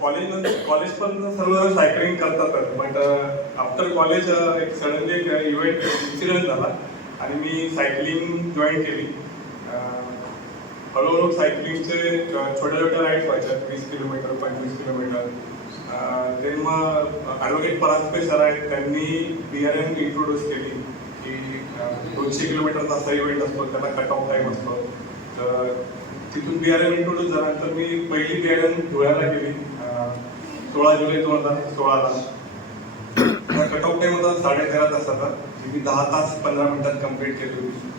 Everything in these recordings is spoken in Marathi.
कॉलेज पण सर्व सायकलिंग करतातच, बट आफ्टर कॉलेज एक सडनली एक इव्हेंट इन्सिडेंट झाला आणि मी सायकलिंग जॉईन केली. हळूहळू सायकलिंगचे छोट्या छोट्या राईड्स व्हायच्या, 20 किलोमीटर 25 किलोमीटर. ते मग ॲडव्होकेट परांजपे सर आहेत, त्यांनी BRM इंट्रोड्यूस केली की 200 किलोमीटरचा असा इव्हेंट असतो, त्याला कट ऑफ टाईम असतो. तर तिथून BRM इंट्रोड्यूस झाल्यानंतर मी पहिली BRM धुळ्याला गेली 16 जुलै 2016ला. कट ऑफ टाईम होता 13.5 तासाचा, जी मी 10 तास 15 मिनिटात कम्प्लीट केली होती.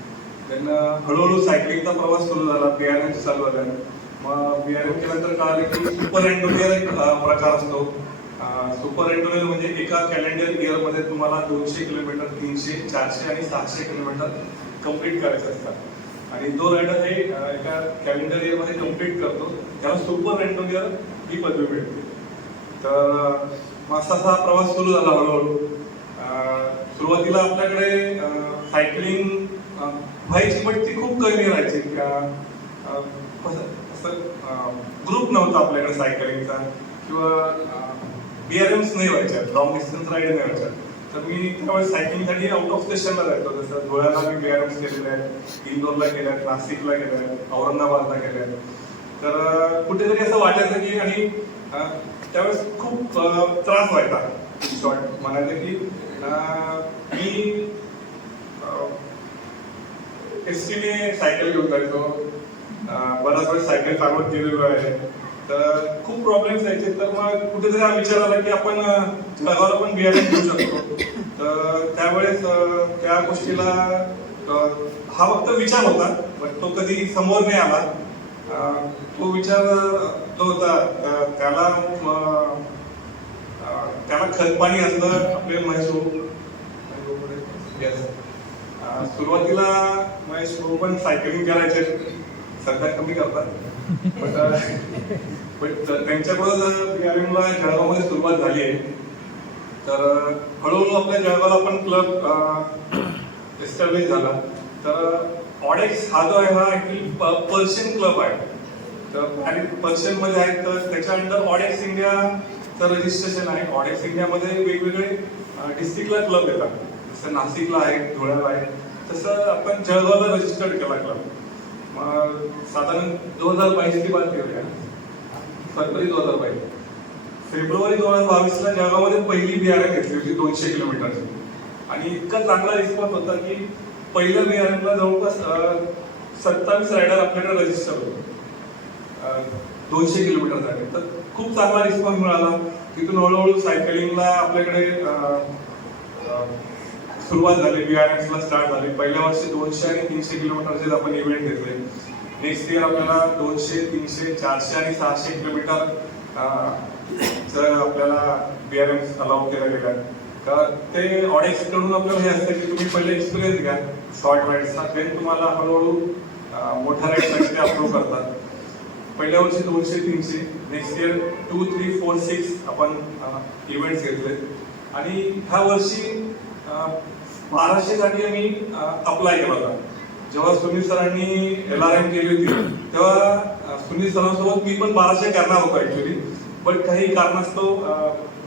देन हळूहळू सायकलिंगचा प्रवास सुरू झाला, BRM चालू झाला. मग BRM केल्यानंतर कळालं की सुपर एंडोनियर एक प्रकार असतो. सुपर एंडोनियर म्हणजे एका कॅलेंडर इयरमध्ये तुम्हाला 200 किलोमीटर 300 400 आणि 600 किलोमीटर कम्प्लीट करायचे असतात. आणि जो रायडर हे एका कॅलेंडर इयरमध्ये कम्प्लीट करतो त्याला सुपर एंडोनियर ही पदवी मिळते. तर असा प्रवास सुरू झाला हळूहळू. सुरुवातीला आपल्याकडे सायकलिंग व्हायची, पण ती खूप कमी राहायची. ग्रुप नव्हता आपल्याकडे सायकलिंगचा, किंवा BRMs नाही व्हायच्या, लॉंग डिस्टन्स राईड नाही व्हायच्या. तर मी त्यावेळेस सायकलिंगसाठी आउट ऑफ स्टेशनला जायचो. जसं धुळ्याला मी BRMs केलेले आहेत, इंदोरला केल्या आहेत, नाशिकला केल्या आहेत, औरंगाबादला केल्या आहेत. तर कुठेतरी असं वाटायचं की, आणि त्यावेळेस खूप त्रास व्हायचा. शॉर्ट म्हणायचं की मी एसटीने सायकल घेऊन जायचो, बराच वेळ सायकल चालवत गेलेलो आहे. तर खूप प्रॉब्लेम्स यायचे. तर मग कुठेतरी हा विचार आला की आपण जगाला पण BRM घेऊ शकतो. तर त्यावेळेस त्या गोष्टीला हा फक्त विचार होता, पण तो कधी समोर नाही आला. तो विचार जो होता त्याला खतपाणी असलं आपले महेश भाऊ. सुरुवातीला महेश भाऊ पण सायकलिंग करायचे, सध्या कमी करतात. पण त्यांच्याकडून BRMला जळगावमध्ये सुरुवात झाली आहे. तर हळूहळू आपल्या जळगावला पण क्लब एस्टॅब्लिश झाला. तर ऑडेक्स हा जो आहे हा ऍक्च्युली पर्शियन क्लब आहे. तर आणि पर्शियनमध्ये आहेत, तर त्याच्या अंडर ऑडेक्स इंडियाचं रजिस्ट्रेशन आहे. ऑडेक्स इंडियामध्ये वेगवेगळे डिस्ट्रिक्टला क्लब येतात. जसं नाशिकला आहे, धुळ्याला आहे, तसं आपण जळगावला रजिस्टर्ड केला क्लब. मग साधारण 2022 की बात करूया, फरवरी 2022. फेब्रुवारी 2022ला जळगावमध्ये पहिली BRM घेतली होती 200 किलोमीटरची. आणि इतका चांगला रिस्पॉन्स होता की पहिल्या BRMला जवळपास 27 रायडर आपल्याकडे रजिस्टर होते 200 किलोमीटरसाठी. तर खूप चांगला रिस्पॉन्स मिळाला. तिथून हळूहळू सायकलिंगला आपल्याकडे सुरुवात झाली, BRMsला स्टार्ट झाली. पहिल्या वर्षी 200 आणि 300 किलोमीटरचे आपण इव्हेंट घेतले. नेक्स्ट इयर आपल्याला 200, 300, 400 आणि 600 किलोमीटर आपल्याला BRMs अलाउ केल्या गेल्या. का ते ऑडेक्स कडून आपल्याला हे असतं की तुम्ही पहिले एक्सपिरियन्स घ्या शॉर्ट राईड्सचा, देन तुम्हाला हळूहळू मोठ्या राईडसाठी ते अप्रूव्ह करतात. पहिल्या वर्षी 200, 300, नेक्स्ट इयर 2, 3, 4, 6 आपण इव्हेंट्स घेतले. आणि ह्या वर्षी 1200 साठी आम्ही अप्लाय केला होता. जेव्हा सुनील सरांनी LRM केली होती तेव्हा सुनील सरांसोबत मी पण 1200 करणार होतो ऍक्च्युली. पण काही कारणास्तव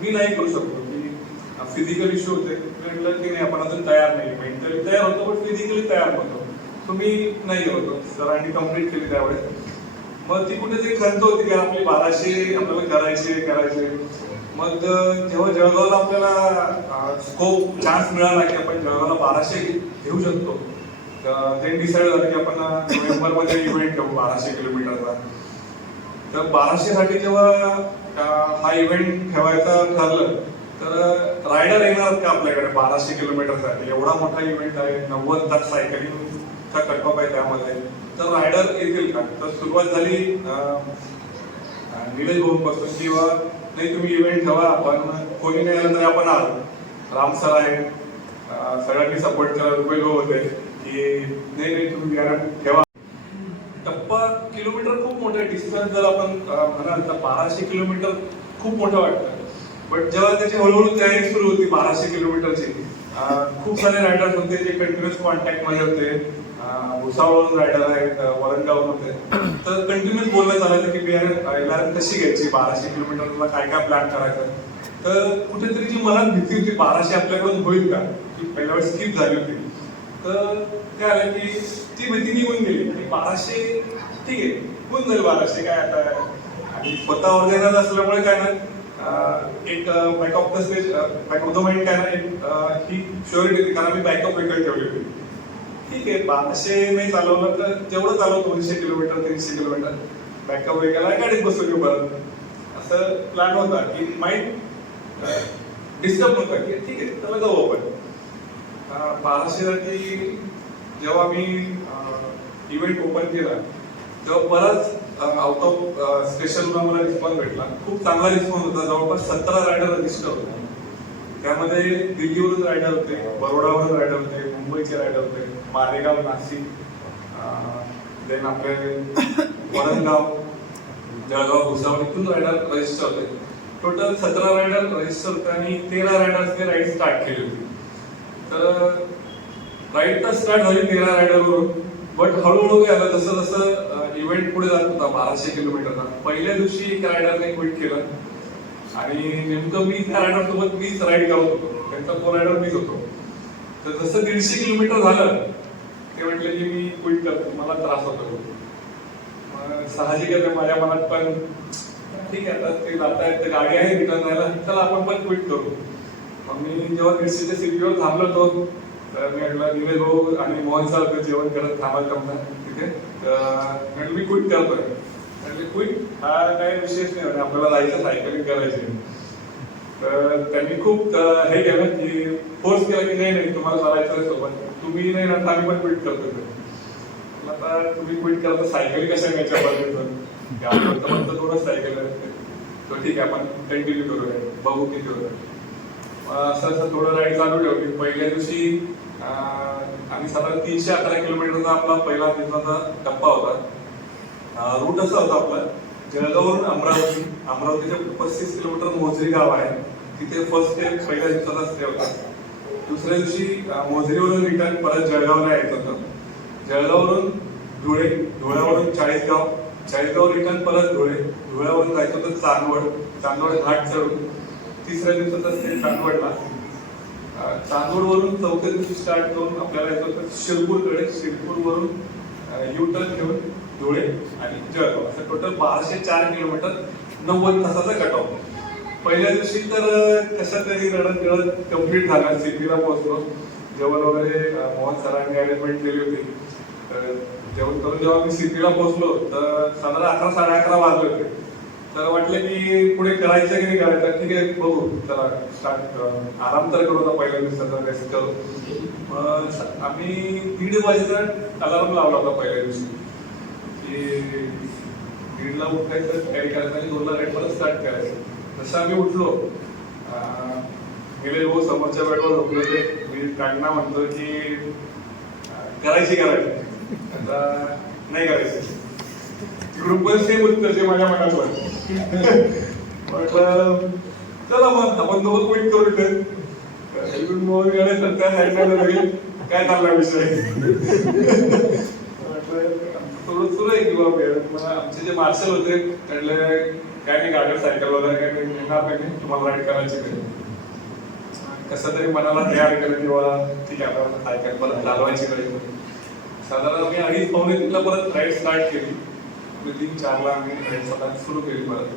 मी नाही करू शकतो की फिजिकल इश्यू होते. म्हटलं की नाही, आपण अजून तयार नाही. मेंटली तयार होतो पण फिजिकली तयार नव्हतो. तो मी नाही होतो. सरांनी कम्प्लीट केली त्यावेळेस. मग ती कुठेतरी खंत होती की आपली 1200 आपल्याला करायचे. मग जेव्हा जळगावला आपल्याला स्कोप चान्स मिळाला की आपण जळगावला 1200 घेऊ शकतो, ते डिसाईड झालं की आपण नोव्हेंबरमध्ये इव्हेंट घेऊ 1200 किलोमीटरचा. तर 1200 साठी जेव्हा हा इव्हेंट ठेवायचा ठरलं, तर रायडर येणार का आपल्याकडे 1200 किलोमीटरसाठी? एवढा मोठा इव्हेंट आहे, 90 तास सायकलिंगचा कट ऑफ आहे त्यामध्ये. तर रायडर येतील का? तर सुरुवात झाली निलेश भाऊंपासून, किंवा नाही तुम्ही इव्हेंट ठेवा, आपण कोणी नाही आलं तरी आपण आलो. राम सर आहे, सगळ्यांनी सपोर्ट करायला रुपये होते की नाही तुम्ही ठेवा. टप्पा किलोमीटर खूप मोठे डिस्टन्स जर आपण म्हणाल तर 1200 किलोमीटर खूप मोठं वाटतं. बट जेव्हा त्याची हळूहळू तयारी सुरू होती 1200 किलोमीटरची, खूप सारे रायडर्स होते जे कंटिन्युअस कॉन्टॅक्ट मध्ये होते. भुसावळवरून रायडर आहेत, वरणगावरून होते. तर कंटिन्यूस बोलणं चालायचं की बिहार कशी घ्यायची, 1200 किलोमीटरला काय काय प्लॅन करायचं. तर कुठेतरी जी मनात भीती होती 1200 आपल्याकडून होईल का, की पहिल्या वेळेस स्किप झाली होती. तर ते आलं की ती भीती निघून गेली आणि 1200 ठीक आहे, होऊन जाईल 1200 काय आता. आणि स्वतः ऑर्गनाइज असल्यामुळे काय ना, एक back of the stage, back of the mind काय ना, एक ही शुअरिटी होती, कारण मी बॅकअप वेगळी ठेवली होती. ठीक आहे, 1200 नाही चालवलं तर जेवढं चालवतो 200 किलोमीटर 300 किलोमीटर बॅकअप वेगळा गाडीत बसून येऊ परत, असं प्लॅन होता की माइंड डिस्टर्ब होता की ठीक आहे त्याला जाऊ आपण. 1200 साठी जेव्हा मी इव्हेंट ओपन केला तेव्हा बराच आउट ऑफ स्टेशनला मला रिस्पॉन्स भेटला. खूप चांगला रिस्पॉन्स होता. जवळपास 17 रायडर रजिस्टर होते. त्यामध्ये दिल्लीवरून रायडर होते, बरोडावरून रायडर होते, मुंबईचे रायडर होते, मालेगाव, नाशिक, देन आपले वरणगाव, जळगाव, भुसावळ इथून रायडर रजिस्टर होते. टोटल 17 रायडर रजिस्टर होते आणि 13 रायडर्सने राईड स्टार्ट केली होती. तर राईड तर स्टार्ट झाली 13 रायडरवरून, बट हळूहळू काय झालं, जसं जसं इव्हेंट पुढे जात होता 1200 किलोमीटरचा, पहिल्या दिवशी एक रायडरने क्विट केलं आणि नेमकं मी त्या रायडर सोबत मीच राईड करत होतो, त्यांचा को रायडर मीच होतो. तर जसं 150 किलोमीटर झालं ते म्हटलं की मी क्विट करतो, मला त्रास होतो. साहजिक आहे माझ्या मनात पण ठीक आहे आता ते जाता येत गाडी आहे रिटर्न जायला, चला आपण पण क्विट करू. मग मी जेव्हा 150च्या सीटीवर थांबलो होतो तर मी म्हटलं निलेश भाऊ आणि मोहन सर जेवण करत थांबायला जमणार तिथे, म्हटलं मी क्विट करतोय. म्हणजे क्विट हा काही विशेष नाही, म्हणजे आपल्याला जायचं सायकलिंग करायची. तर त्यांनी खूप हे केलं की फोर्स केला की नाही नाही तुम्हाला चालायचं सोबत, तुम्ही नाही ना आम्ही पण क्विट करतोय. आता तुम्ही क्विट करता सायकल कशा घ्यायच्या बघितलं थोडं सायकल तो ठीक आहे आपण कंटिन्यू करूया, बघू किती होतं. असं असं थोडं राईड चालू ठेवली. पहिल्या दिवशी आम्ही साधारण 311 किलोमीटरचा आपला पहिला दिवसाचा टप्पा होता. रूट असा होता आपला जळगाववरून अमरावती, अमरावतीच्या 35 किलोमीटर मोझरी गाव आहे, तिथे फर्स्ट डे पहिल्या दिवसाचा स्टे होता. दुसऱ्या दिवशी मोझरीवरून रिटर्न परत जळगावला यायचं होतं. जळगाववरून धुळे, धुळ्यावरून चाळीसगाव, चाळीसगाव रिटर्न परत धुळे, धुळ्यावरून जायचं होतं चांदवड, चांदवड घाट चढून तिसऱ्या दिवसाचा स्टे चांदवडला. चांदवडवरून चौथ्या दिवशी स्टार्ट करून आपल्याला यायचं होतं शिरपूरकडे, शिरपूरवरून यू टर्न घेऊन धुळे आणि जळगाव, असं टोटल 1204 किलोमीटर 90 तासाचा कट ऑफ. पहिल्या दिवशी तर कशा तरी रडत रडत कम्प्लीट झाला, सिटीला पोहोचलो. जेवण वगैरे मोहन सरांनी अरेंजमेंट केली होती. जेवण करून जेव्हा मी सिटीला पोहोचलो तर साधारण 11 साडे 11 वाजले होते. तर वाटलं की पुढे करायचं की नाही करायचं, ठीक आहे बघू चला स्टार्ट, आराम तर करू होता पहिल्या दिवसाचा, रेस्ट करू. आम्ही 1:30 वाजेचा अलार्म लावला होता पहिल्या दिवशी की 1:30ला उठायचं, कॅरी करायचं आणि 2ला राईड परत स्टार्ट करायचं. जसं आम्ही उठलो गेले भाऊ समोरच्या बेडवर झोपले होते. मी काढणं म्हणतो की करायची आता नाही करायची. ग्रुपवर सेम उत्तर जे माझ्या मनात म्हटलं चला मग आपण दोघं क्विट करू इथून. मोहन गाडे सध्या साईडला जाईल, काय चालला विषय थोडं सुरू आहे किंवा मला आमचे जे मार्शल होते त्यातले काय नाही गाडी सायकल वगैरे काय नाही येणार नाही, तुम्हाला राईड करायची नाही. कसं तरी मनाला तयार केलं किंवा ठीक आहे आपण सायकल परत चालवायची गरज. साधारण आम्ही 2:30-3:00 परत राईड स्टार्ट केली. 3-4ला आम्ही राईड स्वतः सुरू केली परत.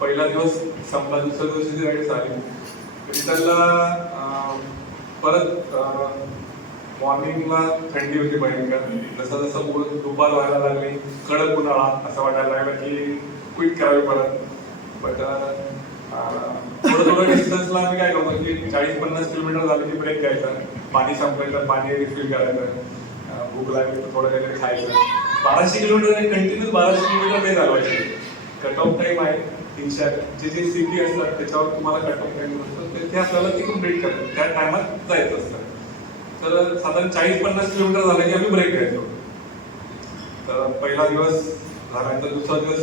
पहिला दिवस संपला, दुसऱ्या दिवशी राईड झाली. रिटर्नला परत मॉर्निंगला थंडी होती भयंकर. जसं जसं दुपार व्हायला लागली, कडक उन्हाळा, असं वाटायला लागलं की क्विट करावी परत. बट थोडं थोडं डिस्टन्सला आम्ही काय करतो की 40-50 किलोमीटर झालं की ब्रेक घ्यायचा, पाणी संपायचं, पाणी रिफिल करायचं, भूक लागली तर थोडं काहीतरी खायचं. 1200 किलोमीटर कंटिन्यूस 1200 किलोमीटर नाही चालवायचे. कट ऑफ टाइम आहे 300. जे सिटी असतात त्याच्यावर तुम्हाला कट ऑफ टाइम असतं ते आपल्याला तिथून ब्रेक करतात, त्या टायमात जायचं असतं. तर साधारण 40-50 किलोमीटर झालं की आम्ही ब्रेक घ्यायचो. तर पहिला दिवस झाल्यानंतर दुसरा दिवस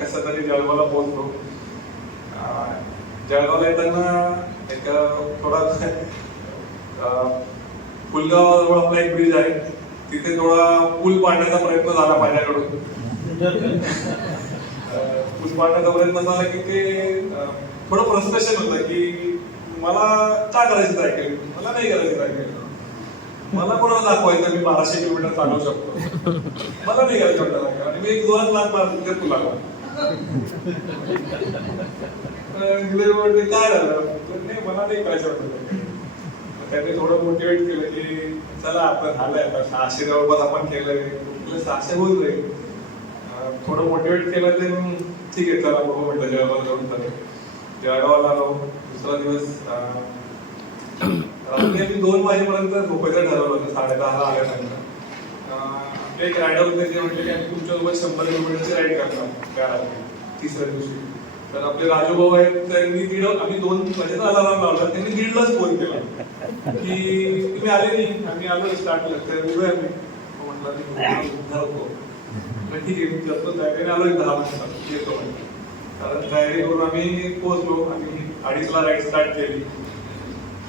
कसं तरी जळगावला पोहोचलो. जळगावला येताना एक थोडा फुलगावाजवळ आपला एक ब्रिज आहे, तिथे थोडा पूल पाडण्याचा प्रयत्न झाला माझ्याकडून. पूल पाडण्याचा प्रयत्न झाला की ते थोडं फ्रस्ट्रेशन होतं की मला का करायची सायकल, मला नाही करायची सायकल, मला कोणाला दाखवायचं मी 1200 किलोमीटर चालवू शकतो, मला नाही करायचं वाटतं. आणि मी एक 2 लाख मार्क तुला काय झालं नाही, मला नाही करायचं वाटत. त्यांनी थोडं मोटिवेट केलं की चला आता झालंय, आता 600 जवळपास आपण केलंय, 600 होत राहील. थोडं मोटिवेट केलं ते ठीक आहे चला बघू म्हटलं जळगाव जाऊन. तर जळगावला आलो. दुसरा दिवस रात्री आम्ही 2 वाजेपर्यंत झोपायचं ठरवलं होतं. 10:30 आल्यानंतर आपले एक रायडर होते, ते म्हटले की आम्ही तुमच्यासोबत 100 किलोमीटरची राईड करणार त्या रात्री तिसऱ्या दिवशी. तर आपले राजू भाऊ आहेत, त्यांनी आम्ही 2 वाजेचा अलार्म लावला, त्यांनी 1:30लाच फोन केला की तुम्ही आले नाही. आम्ही आलो स्टार्टला, तर उभे आम्ही म्हटलं ठीक आहे मी करतो तयारी, आलो 10 वाजता येतो म्हणजे. कारण तयारी करून आम्ही पोहोचलो. आम्ही 2:30ला राईड स्टार्ट केली.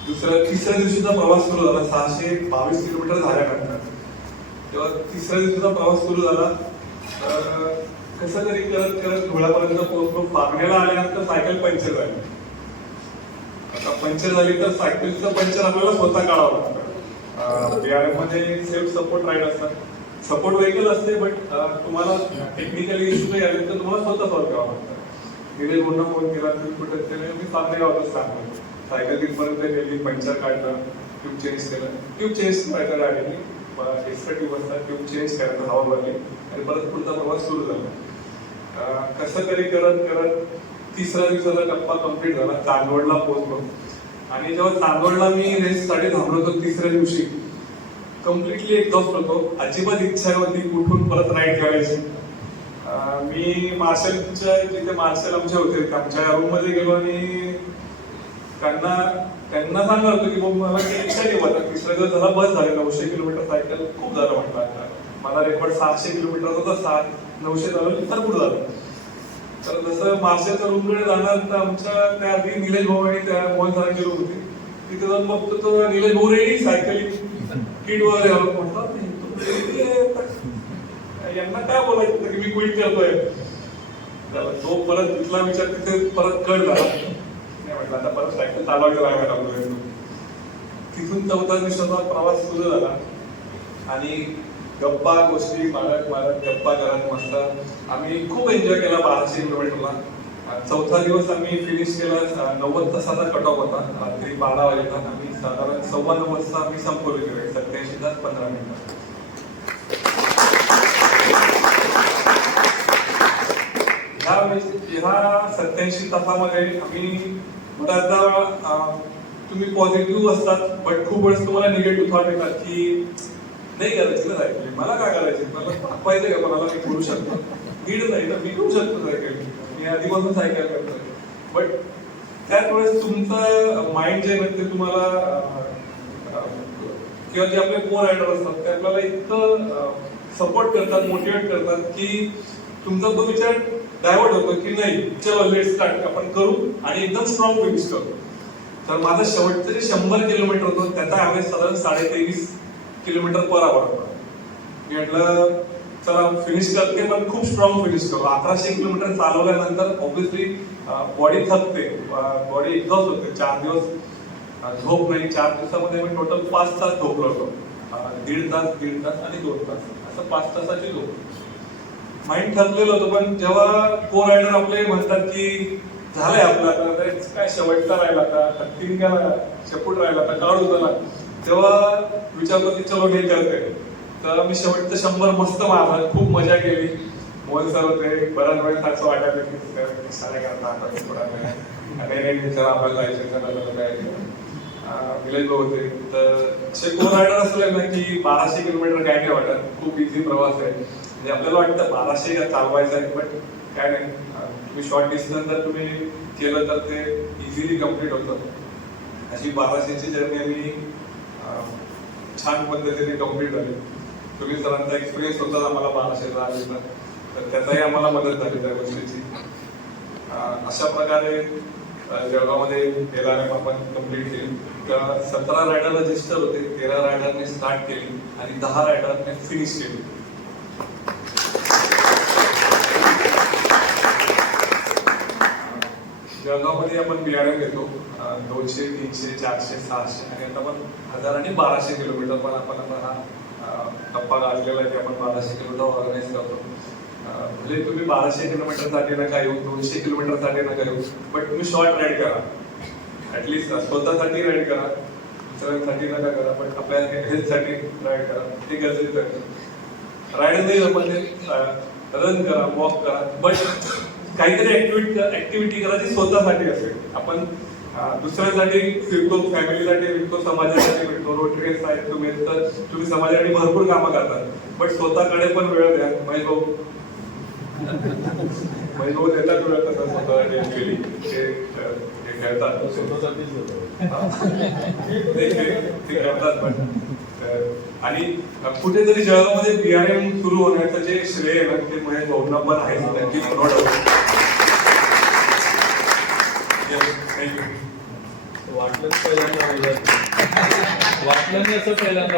तिसऱ्या दिवशीचा प्रवास सुरू झाला 622 किलोमीटर झाल्यानंतर. तेव्हा तिसऱ्या दिवशीचा प्रवास सुरू झाला. कसं तरी करत करत धुळ्यापर्यंत पोहोचलो. पागण्याला आल्यानंतर सायकल पंक्चर झाली. आता पंक्चर झाली तर सायकलचं पंक्चर आपल्याला स्वतः काढावं लागतं. बिहार मध्ये सेल्फ सपोर्ट राईड असतात, सपोर्ट व्हेकल असते, बट तुम्हाला टेक्निकली इश्यू काही आले तर तुम्हाला स्वतः सॉल्व्ह करावं लागतं. निलेश भाऊंना फोन केला, तुम्ही कुठे त्याने मी पागणे गावातच सांगतो. सायकल तिथपर्यंत गेली, पंक्चर काढलं, ट्यूब चेंज केलं. ट्यूब चेंज करायचं गाडीने, एक्स्ट्रा ट्यूब असतात, ट्यूब चेंज करायचं, हवा भरली आणि परत पुढचा प्रवास सुरू झाला. कसं तरी करत करत तिसऱ्या दिवसाचा टप्पा कम्प्लीट झाला. चांदवडला पोहोचलो. आणि जेव्हा चांदवडला मी रेससाठी थांबलो होतो तिसऱ्या दिवशी, कम्प्लिटली एक्झॉस्ट होतो. अजिबात इच्छा होती कुठून परत राईड करायची. मी मार्शलच्या जिथे मार्शल आमचे होते आमच्या रूम मध्ये गेलो आणि त्यांना सांगणार होतो की मग मला इच्छा नाही होता. तिसऱ्या दिवस झाला बस झाले. 900 किलोमीटर सायकल खूप झालं म्हटलं. मला रेकॉर्ड 700 किलोमीटर होता, 900 झालं तर पुढे झालं. तर जसं मार्शलच्या रूमकडे जाणार तर आमच्या त्या आधी निलेश भाऊ आणि त्या मोहन सरांची रूम होती. तिथे जाऊन बघतो तो निलेश भाऊ रेडी सायकल किट वगैरे म्हटलं यांना काय बोलायचं होतं की मी क्विट करतोय. तो परत तिथला विचार तिथे परत कट झाला. नाही म्हटलं आता परत सायकल चालवायचं लागायला लागलो. तिथून 14 दिवसाचा प्रवास सुरू झाला आणि गप्पा गोष्टी मारत गप्पा करत मस्त आम्ही खूप एन्जॉय केला 1200 किलोमीटरला. 4था दिवस आम्ही फिनिश केला. 90 तासाचा कट ऑफ होता. रात्री 12 वाजेला आम्ही साधारण 9:15 वाजता आम्ही संपवले गेले. 87 तास 15 मिनिटं. ह्या 87 तासामध्ये आम्ही बऱ्याचदा तुम्ही पॉझिटिव्ह असतात, बट खूप वेळेस तुम्हाला निगेटिव्ह थॉट येतात की नाही करायची ना सायकल, मला काय करायची, मला पाहिजे का कोणाला मी करू शकतो, नीड नाही तर मी करू शकतो सायकल, मी आधीपासून सायकल करतोय. बट त्याच वेळेस तुमचं माइंड जे आहे ते तुम्हाला किंवा जे आपले कोर रायडर असतात ते आपल्याला इतकं सपोर्ट करतात, मोटिवेट करतात की तुमचा तो विचार डायव्हर्ट होतो की नाही चलो लेट स्टार्ट, आपण करू आणि एकदम स्ट्रॉंग फिनिश करू. तर माझं शेवटचं जे 100 किलोमीटर होतं त्याचा ॲव्हरेज साधारण 23.5 किलोमीटर पर आवर होता. मी म्हटलं चला फिनिश करते पण खूप स्ट्रॉंग फिनिश करू. 1100 किलोमीटर चालवल्यानंतर ऑब्व्हियसली बॉडी थकते, बॉडी एक्झॉस्ट होते. 4 दिवस झोप नाही. 4 दिवसामध्ये मी टोटल 5 तास झोपलो होतो. 1.5 तास आणि 2 तास असं 5 तासाची झोप. माइंड थकलेलं होतं. पण जेव्हा को रायडर आपले म्हणतात की झालंय आपला काय शेवटचा राहिला का, हत्तीन गेला, शेपूट राहिला का, काढू झाला, तेव्हा विचारतो की चलो हे करते. तर मी शेवटचं 100 मस्त मारला, खूप मजा केली. मोहन सर होते, बऱ्याच वेळेस असं वाटायचं की सारे करतात थोडा वेळ आपल्याला जायचं. विलेज होते. तर असे को रायडर असले ना की 1200 किलोमीटर काय नाही वाटत, खूप इझी प्रवास आहे. म्हणजे आपल्याला वाटतं 1200 चालवायचं आहे, बट काय नाही, तुम्ही शॉर्ट डिस्टन्स जर तुम्ही केलं तर ते इझिली कम्प्लीट होतं. अशी 1200ची जर्नी आम्ही छान पद्धतीने कम्प्लीट झाली. तुम्ही सरांचा एक्सपिरियन्स होता आम्हाला 1200चा आलेला, तर त्याचाही आम्हाला मदत झाली त्या गोष्टीची. अशा प्रकारे जळगावमध्ये आपण कम्प्लीट केली. 17 रायडर रजिस्टर होते, 13 रायडरने स्टार्ट केली आणि 10 रायडरने फिनिश केली. जळगावमध्ये आपण BRM घेतो 200, 300, 400, 600 आणि आता आपण 1000 आणि 1200 किलोमीटर पण आपण हा टप्पा गाठलेला आहे की आपण 1200 किलोमीटर ऑर्गनाईज करतो. म्हणजे तुम्ही 1200 किलोमीटरसाठी नका येऊ, 200 किलोमीटरसाठी नका येऊ, बट तुम्ही शॉर्ट राईड करा. ऍटलीस्ट स्वतःसाठी राईड करा, दुसऱ्यांसाठी नका करा, पण आपल्या हेल्थसाठी राईड करा. ते गरजेचं आहे. राईड नाही म्हणजे रन करा, वॉक करा, बट काहीतरी ऍक्टिव्हिटी करा जी स्वतःसाठी असेल. आपण दुसऱ्यासाठी फिरतो, फॅमिलीसाठी फिरतो, समाजासाठी फिरतो, रोटरीज आहेत तुम्ही, तर तुम्ही समाजासाठी भरपूर कामं करतात, बट स्वतःकडे पण वेळ द्या. महेश भाऊ देतात वेळ तसा स्वतःसाठी ऍक्च्युअली ते खेळतात, ते करतात. पण आणि कुठेतरी जळगावमध्ये BRM सुरू होण्याचं जे श्रेय आहे ना, ते महेश भाऊंना पण आहे. त्यांची वाटलं पहिल्यांदा वाटलं नाही असं पहिल्यांदा